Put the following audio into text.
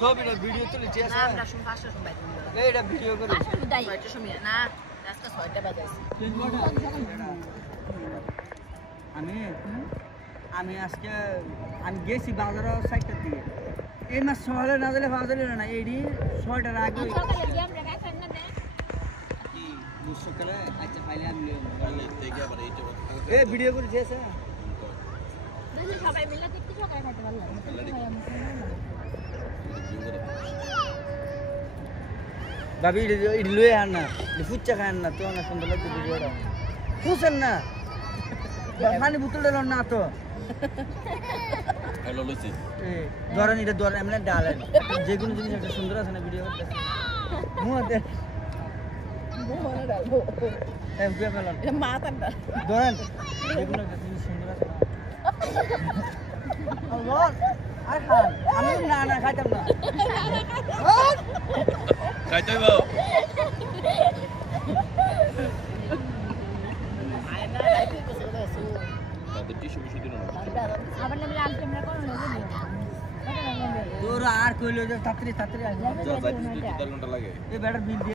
সব এটা ভিডিও তুলেছি না আমরা শুন পাঁচটা সময় দিই এটা ভিডিও করি ছয়টা সময় না আজকে 6টা বাজে আমি আজকে আমি গেছি বাজারের সাইডটার দিকে এই মাস সকালে না দিলে পাওয়া যাবে না এইটি 6টার আগে সকালে গিয়ে আমরা কাজ না দেন কি সকালে আচ্ছা ফাইলে আমি দেখি আবার এইটা এ ভিডিও করে দিয়েছে দেখি সবাই মিলে দেখতে সকালে খাইতে পারলাম ভাবি ইডি লয়ে আন না ফুচকা খান না তো না সুন্দর লাগছে ভিডিওটা ফুছেন না পানি বোতল দিল না তো হ্যালো লইছি ধরেন এটা ধরেন এমনি ডালেন যে কোনো জিনিস একটা সুন্দর আছে না ভিডিও করতে মুহতে মুহনে ডালবো এম কে ফেলান এটা মাথাটা ধরেন যে কোনো একটা জিনিস সুন্দর আছে না আল্লাহ আর খান আমি না খাইতাম না খাইতে গো আয়না লাইতে কইছে দাসু তাদের টিস্যু মিশে দিন না আবার নাম লাল ক্যামেরা কোন না তোর আর কইলো যে তাড়াতাড়ি আসবে যা যাইতে 2-4 ঘন্টা লাগে এই ব্যাটার বিল